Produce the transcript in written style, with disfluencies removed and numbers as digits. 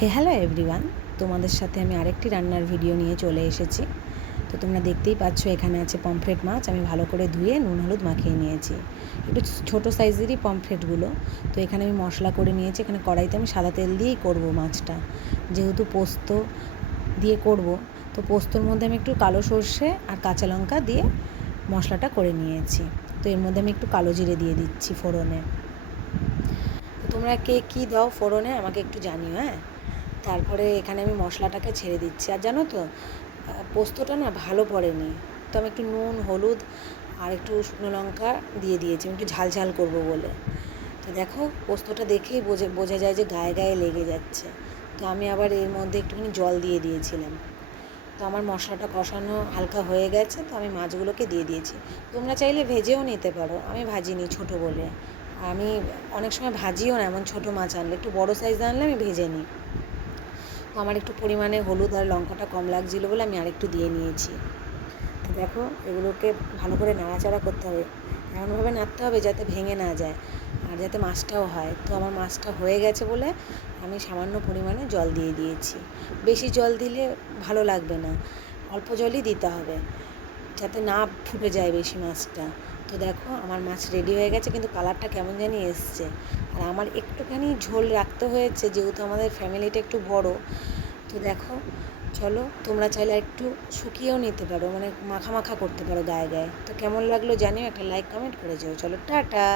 Hello everyone, তোমাদের সাথে আমি আরেকটি রান্নার ভিডিও নিয়ে চলে এসেছি। তো তোমরা দেখতেই পাচ্ছ এখানে আছে পমফ্রেট মাছ। আমি ভালো করে ধুয়ে নুন হলুদ মাখিয়ে নিয়েছি। একটু ছোটো সাইজেরই পমফ্রেটগুলো। তো এখানে আমি মশলা করে নিয়েছি। এখানে কড়াইতে আমি সাদা তেল দিয়েই করব মাছটা, যেহেতু পোস্ত দিয়ে করব। তো পোস্তর মধ্যে আমি একটু কালো সর্ষে আর কাঁচা লঙ্কা দিয়ে মশলাটা করে নিয়েছি। তো এর মধ্যে আমি একটু কালো জিরে দিয়ে দিচ্ছি ফোড়নে। তো তোমরা কে কী দাও ফোড়নে আমাকে একটু জানিও, হ্যাঁ। তারপরে এখানে আমি মশলাটাকে ছেড়ে দিচ্ছি। আর জানো তো, পোস্তটা না ভালো পড়েনি। তো আমি একটু নুন হলুদ আর একটু শুকনো লঙ্কা দিয়ে দিয়েছি, আমি একটু ঝাল ঝাল করবো বলে। তো দেখো, পোস্তটা দেখেই বোঝা যায় যে গায়ে গায়ে লেগে যাচ্ছে। তো আমি আবার এর মধ্যে একটুখানি জল দিয়ে দিয়েছিলাম। তো আমার মশলাটা কষানো হালকা হয়ে গেছে, তো আমি মাছগুলোকে দিয়ে দিয়েছি। তোমরা চাইলে ভেজেও নিতে পারো, আমি ভাজিনি ছোটো বলে। আমি অনেক সময় ভাজিও না, এমন ছোটো মাছ আনলে, একটু বড়ো সাইজ আনলে আমি ভেজে নিই। তো আমার একটু পরিমাণে হলুদ আর লঙ্কাটা কম লাগছিলো বলে আমি আরেকটু দিয়ে নিয়েছি। তো দেখো, এগুলোকে ভালো করে নাড়াচাড়া করতে হবে, এমনভাবে নাড়তে হবে যাতে ভেঙে না যায় আর যাতে মাছটাও হয়। তো আমার মাছটা হয়ে গেছে বলে আমি সামান্য পরিমাণে জল দিয়ে দিয়েছি। বেশি জল দিলে ভালো লাগবে না, অল্প জলই দিতে হবে যাতে না ফুটে যায় বেশি মাছটা। তো দেখো, আমার মাছ রেডি হয়ে গেছে, কিন্তু কালারটা কেমন জানি এসছে। আর আমার একটুখানি ঝোল রাখতে হয়েছে, যেহেতু আমাদের ফ্যামিলিটা একটু বড়। তো দেখো, চলো, তোমরা চাইলে একটু শুকিয়েও নিতে পারো, মানে মাখা মাখা করতে পারো গায়ে গায়ে। তো কেমন লাগলো জানিও, একটা লাইক কমেন্ট করে যাও। চলো, টাটা।